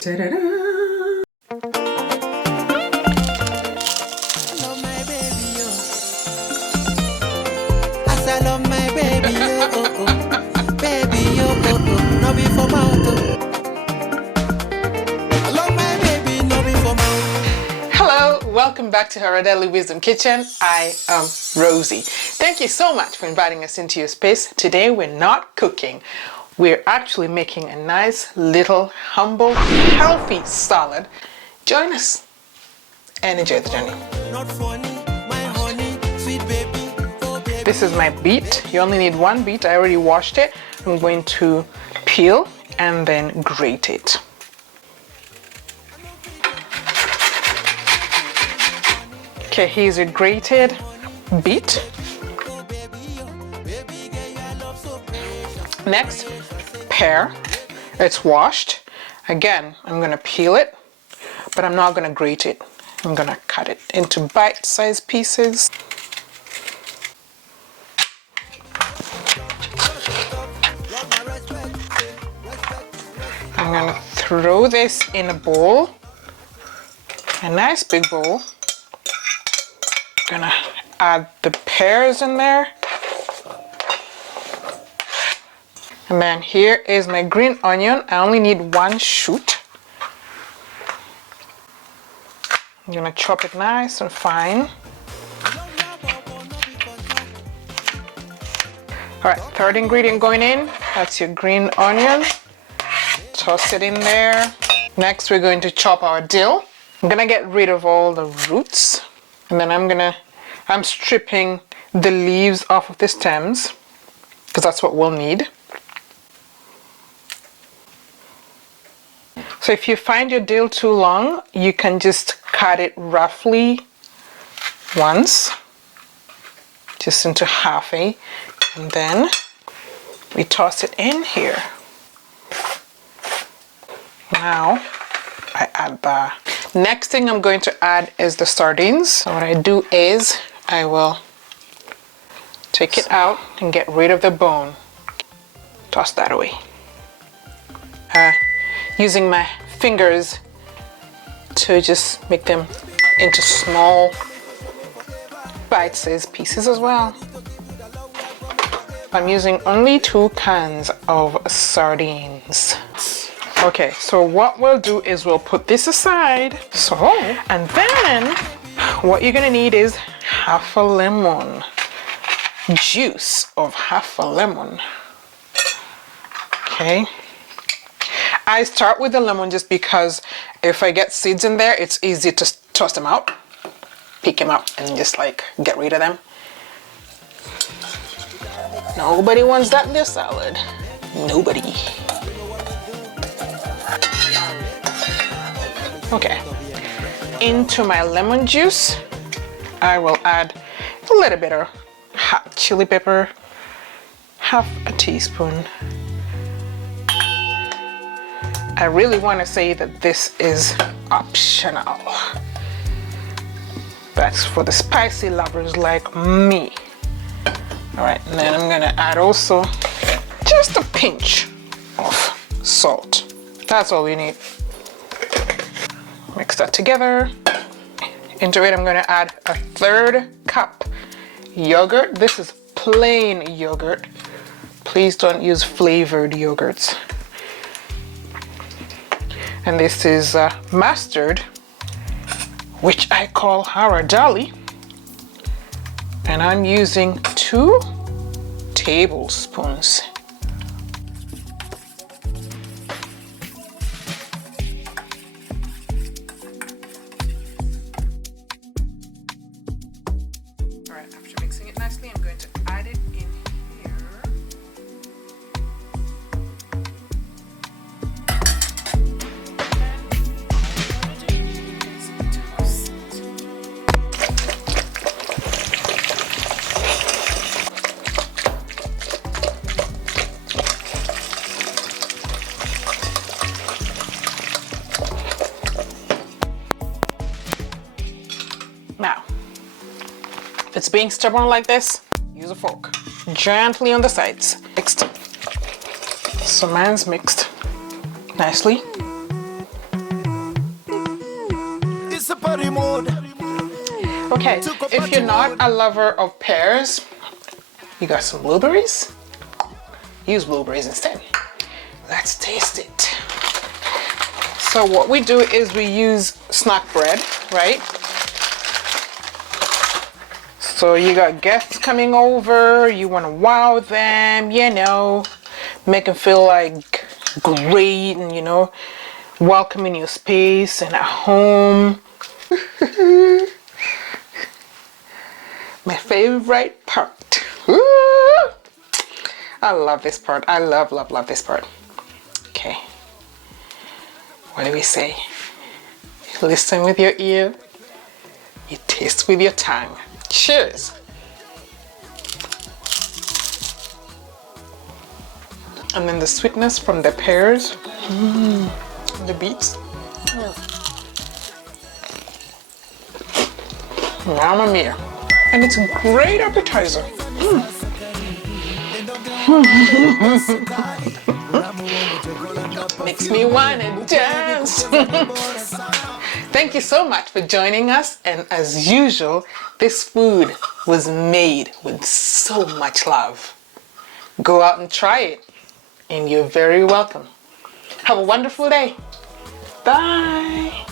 Ta-da-da. I love my baby, yo, oh, oh. Baby, yo, oh, oh. No be for mouth, I love my baby, no be for mouth. Hello, welcome back to Her Daily Wisdom Kitchen. I am Rosie. Thank you so much for inviting us into your space. Today we're not cooking. We're actually making a nice little humble healthy salad. Join us and enjoy the journey. Not funny, my honey, sweet baby, oh baby. This is my beet. You only need one beet. I already washed it. I'm going to peel and then grate it. Okay, here's a grated beet. Next, pear. It's washed. Again, I'm gonna peel it, but I'm not gonna grate it. I'm gonna cut it into bite-sized pieces. I'm gonna throw this in a bowl, a nice big bowl. Gonna add the pears in there. And then here is my green onion. I only need one shoot. I'm gonna chop it nice and fine. All right, third ingredient going in. That's your green onion. Toss it in there. Next, we're going to chop our dill. I'm gonna get rid of all the roots. And then I'm stripping the leaves off of the stems because that's what we'll need. So if you find your dill too long, you can just cut it roughly once, just into half, and then we toss it in here. Now I add the next thing I'm going to add is the sardines. So what I do is I will take it out and get rid of the bone. Toss that away. Using my fingers to just make them into small bite-sized pieces as well. I'm using only 2 cans of sardines. Okay, so what we'll do is we'll put this aside. So, and then what you're gonna need is half a lemon. Juice of half a lemon. Okay. I start with the lemon just because if I get seeds in there, it's easy to toss them out, pick them up, and just like get rid of them. Nobody wants that in their salad. Nobody. Okay. Into my lemon juice, I will add a little bit of hot chili pepper, half a teaspoon. I really want to say that this is optional. That's for the spicy lovers like me. All right, and then I'm gonna add also just a pinch of salt. That's all we need. Mix that together. Into it, I'm gonna add a 1/3 cup yogurt. This is plain yogurt. Please don't use flavored yogurts. And this is mustard, which I call haradali. And I'm using 2 tablespoons. All right, after mixing it nicely, I'm going to add it in here. Now, if it's being stubborn like this, use a fork. Gently on the sides. Mixed. So mine's mixed nicely. party mode. Okay, if you're not a lover of pears, you got some blueberries? Use blueberries instead. Let's taste it. So what we do is we use snack bread, right? So you got guests coming over, you want to wow them, you know, make them feel like great and, you know, welcome in your space and at home. My favorite part. Woo! I love this part. I love this part. Okay. What do we say? You listen with your ear. You taste with your tongue. Cheers. And then the sweetness from the pears. The beets. Mamma mia. And it's a great appetizer. Makes me wanna dance. Thank you so much for joining us, and as usual, this food was made with so much love. Go out and try it, and you're very welcome. Have a wonderful day. Bye.